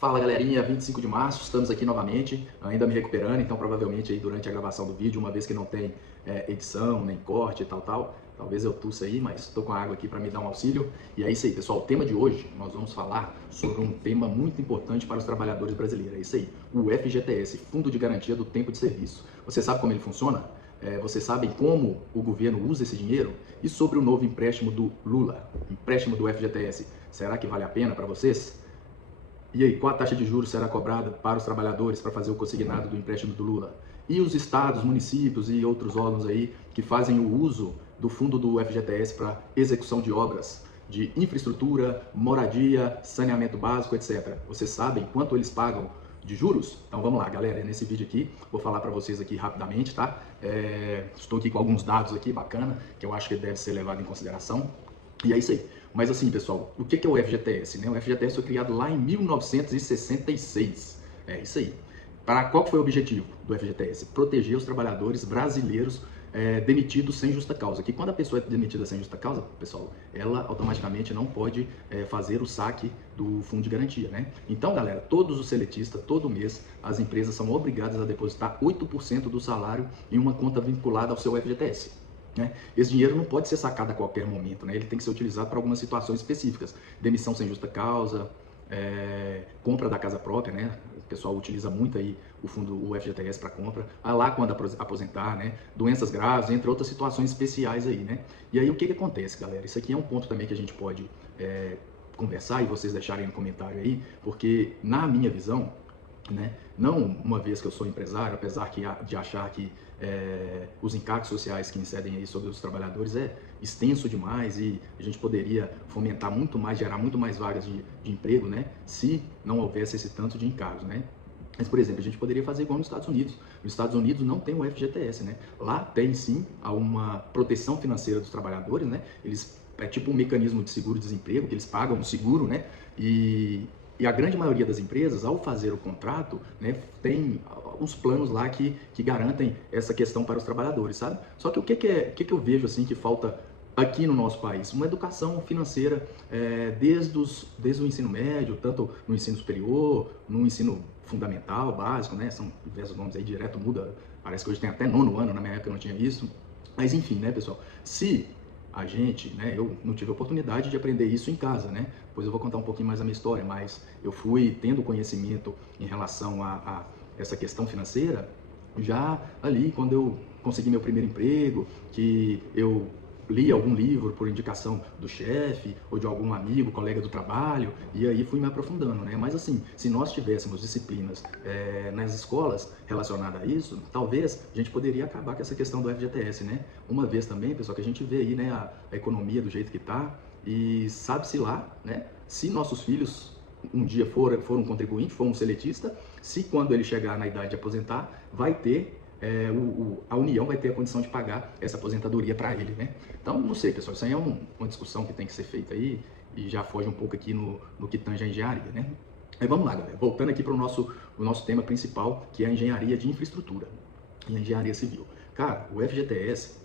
Fala galerinha, 25 de março, estamos aqui novamente, ainda me recuperando, então provavelmente aí durante a gravação do vídeo, uma vez que não tem edição, nem corte e tal, talvez eu tussa aí, mas estou com a água aqui para me dar um auxílio. E é isso aí, pessoal, o tema de hoje, nós vamos falar sobre um tema muito importante para os trabalhadores brasileiros, é isso aí, o FGTS, Fundo de Garantia do Tempo de Serviço. Você sabe como ele funciona? Vocês sabem como o governo usa esse dinheiro? E sobre o novo empréstimo do Lula, empréstimo do FGTS, será que vale a pena para vocês? E aí, qual a taxa de juros será cobrada para os trabalhadores para fazer o consignado do empréstimo do Lula? E os estados, municípios e outros órgãos aí que fazem o uso do fundo do FGTS para execução de obras de infraestrutura, moradia, saneamento básico, etc. Vocês sabem quanto eles pagam de juros? Então vamos lá, galera, nesse vídeo aqui, vou falar para vocês aqui rapidamente, tá? Estou aqui com alguns dados aqui bacana, que eu acho que deve ser levado em consideração. E é isso aí. Mas assim, pessoal, o que é o FGTS? Né? O FGTS foi criado lá em 1966. É isso aí. Qual foi o objetivo do FGTS? Proteger os trabalhadores brasileiros demitidos sem justa causa. Que quando a pessoa é demitida sem justa causa, pessoal, ela automaticamente não pode fazer o saque do fundo de garantia, né? Então, galera, todos os seletistas, todo mês, as empresas são obrigadas a depositar 8% do salário em uma conta vinculada ao seu FGTS. Esse dinheiro não pode ser sacado a qualquer momento, né? Ele tem que ser utilizado para algumas situações específicas. Demissão sem justa causa, compra da casa própria, né? O pessoal utiliza muito aí o FGTS para compra, lá quando aposentar, né? Doenças graves, entre outras situações especiais aí, né? E aí o que acontece, galera? Isso aqui é um ponto também que a gente pode conversar e vocês deixarem no comentário aí, porque na minha visão, né? Não uma vez que eu sou empresário, apesar de achar que os encargos sociais que incidem aí sobre os trabalhadores é extenso demais e a gente poderia fomentar muito mais, gerar muito mais vagas de emprego, né? Se não houvesse esse tanto de encargos, né? Mas, por exemplo, a gente poderia fazer igual nos Estados Unidos. Nos Estados Unidos não tem o FGTS, né? Lá tem sim uma proteção financeira dos trabalhadores, né? É tipo um mecanismo de seguro-desemprego, que eles pagam um seguro, né? E a grande maioria das empresas, ao fazer o contrato, né, tem uns planos lá que garantem essa questão para os trabalhadores, sabe? Só que o que eu vejo assim que falta aqui no nosso país? Uma educação financeira desde o ensino médio, tanto no ensino superior, no ensino fundamental, básico, né? São diversos nomes aí, direto muda, parece que hoje tem até 9º ano, na minha época não tinha isso. Mas enfim, né, pessoal? Se a gente, né, eu não tive a oportunidade de aprender isso em casa, né? Depois eu vou contar um pouquinho mais a minha história, mas eu fui tendo conhecimento em relação a essa questão financeira já ali quando eu consegui meu primeiro emprego, que eu li algum livro por indicação do chefe ou de algum amigo, colega do trabalho, e aí fui me aprofundando, né? Mas assim, se nós tivéssemos disciplinas nas escolas relacionadas a isso, talvez a gente poderia acabar com essa questão do FGTS, né? Uma vez também, pessoal, que a gente vê aí, né, a economia do jeito que tá, e sabe-se lá, né, se nossos filhos um dia for um contribuinte, for um seletista, se quando ele chegar na idade de aposentar, vai ter a União vai ter a condição de pagar essa aposentadoria para ele, né? Então, não sei, pessoal, isso aí é uma discussão que tem que ser feita aí e já foge um pouco aqui no que tange a engenharia, né? Aí vamos lá, galera, voltando aqui para o nosso tema principal, que é a engenharia de infraestrutura e a engenharia civil. Cara, o FGTS,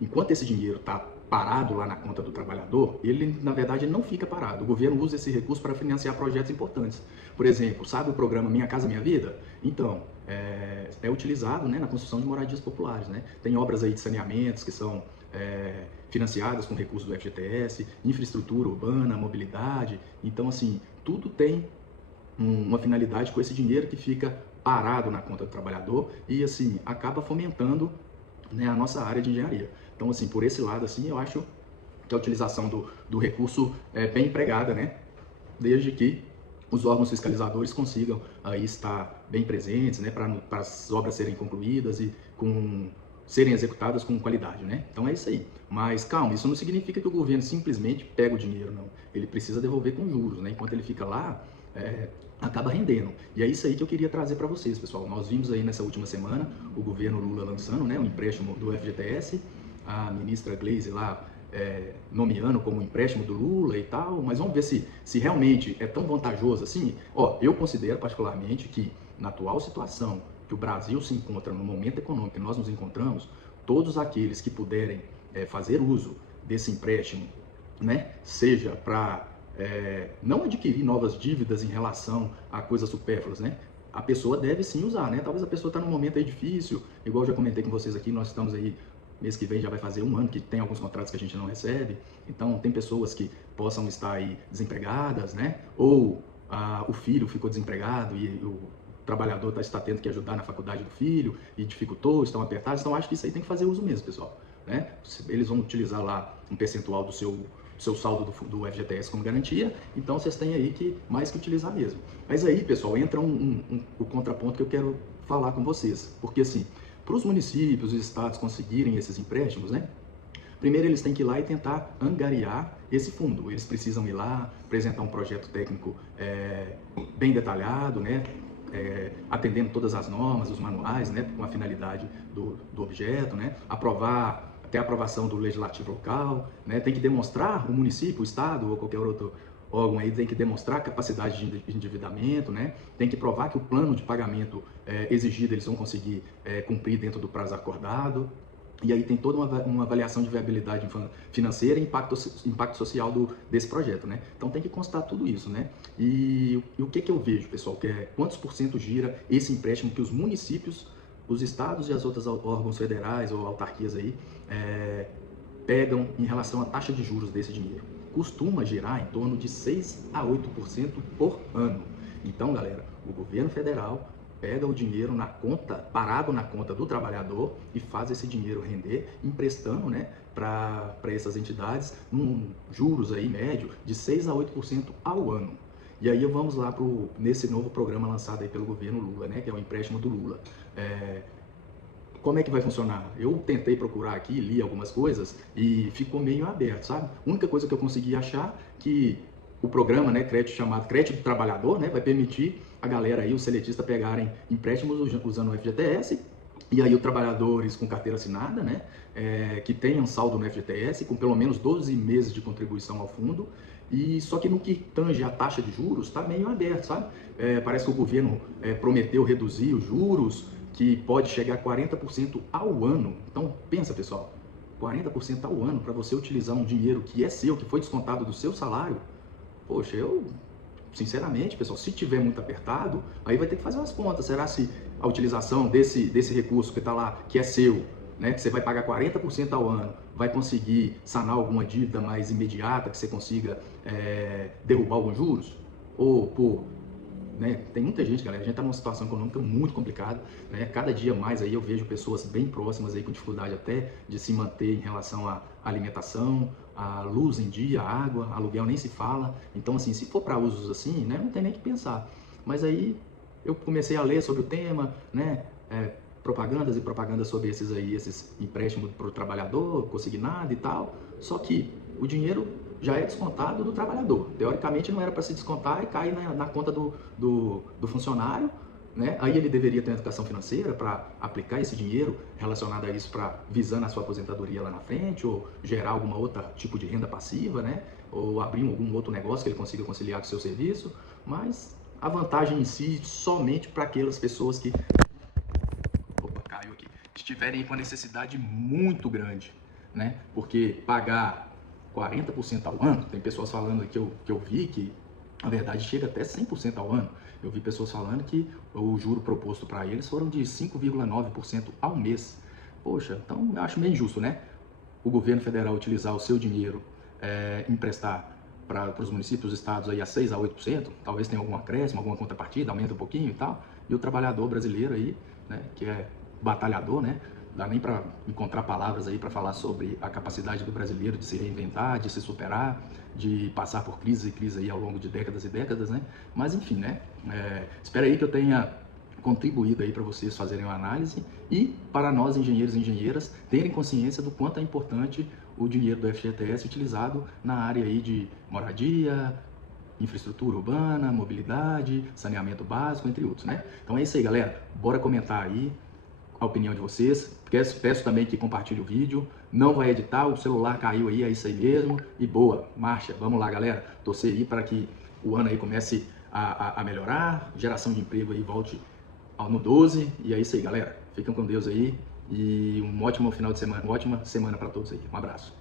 enquanto esse dinheiro está parado lá na conta do trabalhador, ele na verdade não fica parado. O governo usa esse recurso para financiar projetos importantes. Por exemplo, sabe o programa Minha Casa Minha Vida? Então, é utilizado, né, na construção de moradias populares, né? Tem obras aí de saneamentos que são financiadas com recursos do FGTS, infraestrutura urbana, mobilidade. Então, assim, tudo tem uma finalidade com esse dinheiro que fica parado na conta do trabalhador e, assim, acaba fomentando, né, a nossa área de engenharia. Então, assim, por esse lado, assim, eu acho que a utilização do recurso é bem empregada, né? Desde que os órgãos fiscalizadores consigam aí estar bem presentes, né, para as obras serem concluídas e serem executadas com qualidade, né? Então é isso aí. Mas calma, isso não significa que o governo simplesmente pega o dinheiro, não. Ele precisa devolver com juros, né? Enquanto ele fica lá, acaba rendendo. E é isso aí que eu queria trazer para vocês, pessoal. Nós vimos aí nessa última semana o governo Lula lançando, né, um empréstimo do FGTS, a ministra Gleisi lá nomeando como empréstimo do Lula e tal, mas vamos ver se realmente é tão vantajoso assim. Ó, eu considero particularmente que na atual situação que o Brasil se encontra, no momento econômico que nós nos encontramos, todos aqueles que puderem fazer uso desse empréstimo, né, seja para não adquirir novas dívidas em relação a coisas supérfluas, né? A pessoa deve sim usar, né? Talvez a pessoa está num momento aí difícil, igual eu já comentei com vocês aqui, nós estamos aí, mês que vem já vai fazer um ano que tem alguns contratos que a gente não recebe, então tem pessoas que possam estar aí desempregadas, né? Ou o filho ficou desempregado e o trabalhador está tendo que ajudar na faculdade do filho e dificultou, estão apertados, então acho que isso aí tem que fazer uso mesmo, pessoal, né? Eles vão utilizar lá um percentual do seu saldo do FGTS como garantia, então vocês têm aí que mais que utilizar mesmo. Mas aí, pessoal, entra o contraponto que eu quero falar com vocês, porque assim, para os municípios e estados conseguirem esses empréstimos, né? Primeiro eles têm que ir lá e tentar angariar esse fundo. Eles precisam ir lá, apresentar um projeto técnico bem detalhado, né? Atendendo todas as normas, os manuais, né? Com a finalidade do objeto, né? Até a aprovação do legislativo local, né? Tem que demonstrar, o município, o estado ou qualquer outro órgão aí tem que demonstrar capacidade de endividamento, né? Tem que provar que o plano de pagamento exigido eles vão conseguir cumprir dentro do prazo acordado. E aí tem toda uma avaliação de viabilidade financeira e impacto social desse projeto, né? Então tem que constar tudo isso, né? E o que eu vejo, pessoal, que é quantos por cento gira esse empréstimo que os municípios, os estados e as outras órgãos federais ou autarquias aí pegam em relação à taxa de juros desse dinheiro. Costuma girar em torno de 6 a 8% por ano. Então, galera, o governo federal pega o dinheiro na conta, parado na conta do trabalhador e faz esse dinheiro render, emprestando, né, para essas entidades, juros aí médio de 6 a 8% ao ano. E aí vamos lá nesse novo programa lançado aí pelo governo Lula, né, que é o empréstimo do Lula. Como é que vai funcionar? Eu tentei procurar aqui, li algumas coisas e ficou meio aberto, sabe? A única coisa que eu consegui achar que o programa, né, chamado Crédito do Trabalhador, né, vai permitir a galera aí, os seletistas, pegarem empréstimos usando o FGTS, e aí os trabalhadores com carteira assinada, né, que tenham saldo no FGTS, com pelo menos 12 meses de contribuição ao fundo, e só que no que tange a taxa de juros, está meio aberto, sabe? Parece que o governo prometeu reduzir os juros, que pode chegar a 40% ao ano. Então, pensa, pessoal, 40% ao ano para você utilizar um dinheiro que é seu, que foi descontado do seu salário. Poxa, eu, sinceramente, pessoal, se tiver muito apertado, aí vai ter que fazer umas contas. Será se a utilização desse recurso que está lá, que é seu, né, que você vai pagar 40% ao ano, vai conseguir sanar alguma dívida mais imediata, que você consiga derrubar alguns juros? Ou, né, tem muita gente, galera, a gente está numa situação econômica muito complicada, né? Cada dia mais aí eu vejo pessoas bem próximas aí com dificuldade até de se manter em relação à alimentação, a luz em dia, a água, aluguel nem se fala. Então, assim, se for para usos assim, né, não tem nem que pensar. Mas aí eu comecei a ler sobre o tema, né, propagandas e propagandas sobre esses empréstimos para o trabalhador, consignado e tal. Só que o dinheiro já é descontado do trabalhador. Teoricamente não era para se descontar e cair na conta do funcionário, né? Aí ele deveria ter uma educação financeira para aplicar esse dinheiro relacionado a isso, para visando a sua aposentadoria lá na frente, ou gerar alguma outra tipo de renda passiva, né? Ou abrir algum outro negócio que ele consiga conciliar com o seu serviço. Mas a vantagem em si somente para aquelas pessoas que estiverem com uma necessidade muito grande, né? Porque pagar 40% ao ano, tem pessoas falando que eu vi que, na verdade, chega até 100% ao ano. Eu vi pessoas falando que o juro proposto para eles foram de 5,9% ao mês. Poxa, então eu acho meio injusto, né? O governo federal utilizar o seu dinheiro, emprestar para os municípios, os estados aí a 6 a 8%, talvez tenha algum acréscimo, alguma contrapartida, aumenta um pouquinho e tal, e o trabalhador brasileiro aí, né, que é batalhador, né? Dá nem para encontrar palavras aí para falar sobre a capacidade do brasileiro de se reinventar, de se superar, de passar por crises e crises aí ao longo de décadas e décadas, né? Mas enfim, né? Espero aí que eu tenha contribuído aí para vocês fazerem uma análise e para nós, engenheiros e engenheiras, terem consciência do quanto é importante o dinheiro do FGTS utilizado na área aí de moradia, infraestrutura urbana, mobilidade, saneamento básico, entre outros, né? Então é isso aí, galera. Bora comentar aí a opinião de vocês. Peço também que compartilhe o vídeo. Não vai editar, o celular caiu aí, é isso aí mesmo. E boa, marcha. Vamos lá, galera. Torcer aí para que o ano aí comece a melhorar, geração de emprego aí volte no 12. E é isso aí, galera. Fiquem com Deus aí e um ótimo final de semana, uma ótima semana para todos aí. Um abraço.